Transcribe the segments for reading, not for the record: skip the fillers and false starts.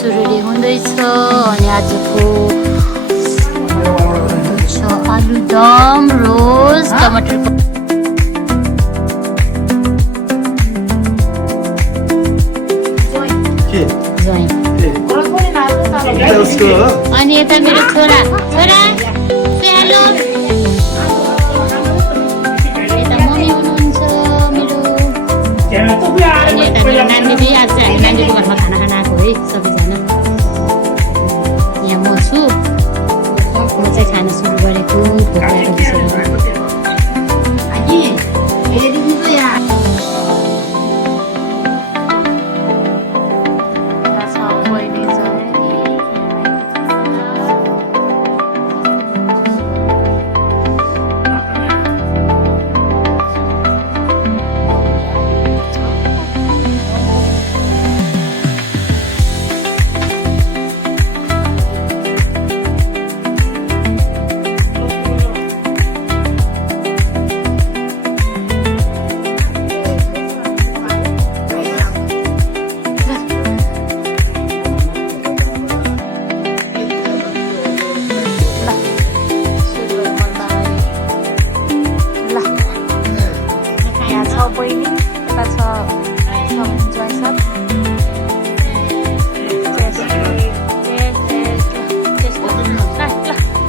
मासु रेडी हुँदैछ अनि आजको आलुदम रोज टमाटर अनि यता मेरो छोरा हेलो यता मम्मी हुनुहुन्छ मेरो अनि यता मेरो नानीले आज चाहिँ हामी नानीको घरमा खाना खान आएको है सबैजना यहाँ म छु म चाहिँ खाना सुरु गरेको भोक लागेको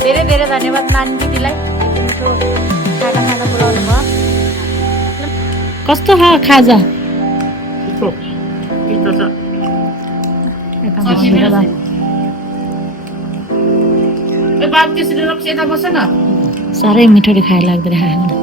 धेरै धेरै धन्यवाद नानी दिदीलाई मिठो खाना बोलाउनु भयो। कस्तो खाजा साह्रै मिठोले खाइ लाग्दो रहेछ